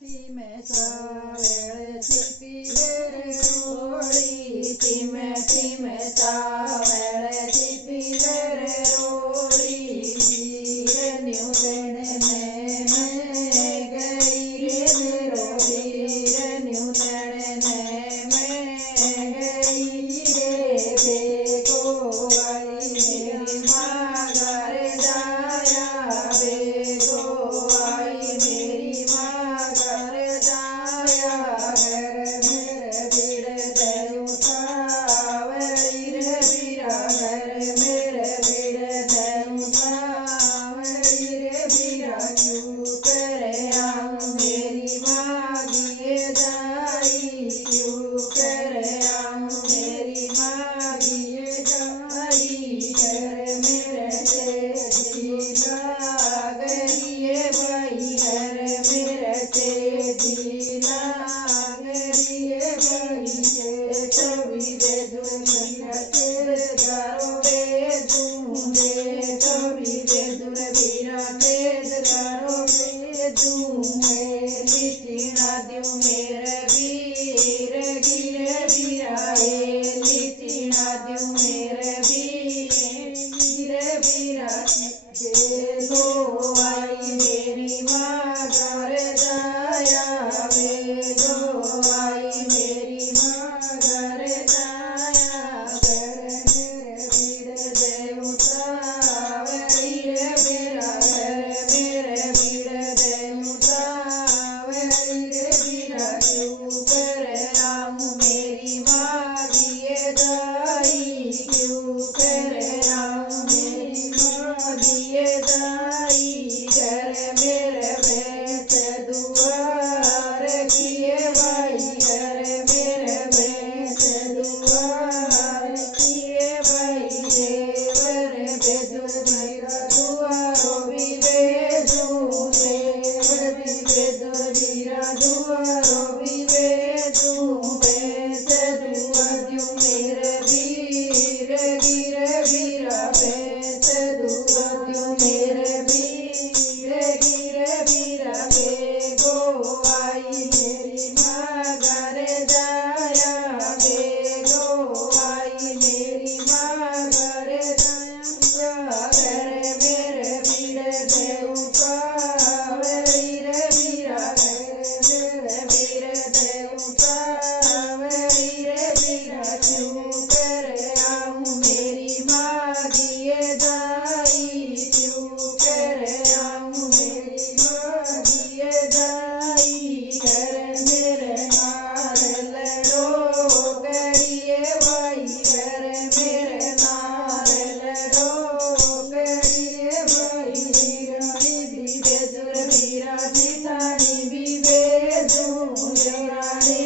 time savel chipire roli time savel chipire roli virenu tene me gai re ro virenu tene me gai re bego ai meri magare jaya bego ai meri magare jaya घर मेरे बीड़े देऊ सावरी रे बीरा घर मेरे बीड़े देऊ सावरी रे बीरा क्यों करे आऊं मेरी मागिए जाई क्यों करे आऊं मेरी मागिए जाई घर मेरे तेजी लागरिए भाई घर मेरे तेजी लागरिए भाई छवि दे दुनिया तेरे दारो बेजूंदे छवि दे दुनिया तेरे दारो बेजूंदे लिखना दियो मेरे वीर गिरे बिराए लिखना दियो मेरे वीर गिरे बिराए बेगो आई मेरी माँ घर जाया बेगो आई मेरी माँ घर जाया घर मेरे बीड़े देऊ सावरी रे बीरा घर मेरे बीड़े देऊ सावरी रे बीरा क्यों करे आऊं मेरी मागिए जाई क्यों करे आऊं मेरी मागिए जाई घर मेरे बेच दुआर किए भाई घर मेरे बेच दुआर किए भाई देवर बेदुर मेरा दुआरो भी बेजू देवर भी बेदुर मेरा दुआरो भी बेजू बेच दुआ दियो मेरे वीर गिरे बीरा बेच दुआ दियो मेरे वीर गिरे बीरा बेगो आई मेरी माँ घर जाया बेगो आई मेरी माँ घर जाया घर मेरे बीड़े देऊ सावरी रे बीरा घर मेरे बीड़े देऊ सावरी रे बीरा क्यों करे आऊं मेरी मागिए जाई क्यों करे आऊं मेरी मागिए जाई घर मेरे नाल लड़ो करिए भाई घर मेरे नाल लड़ो करिए भाई रानी भी बेजुर वीरा जितानी भी बेजू रानी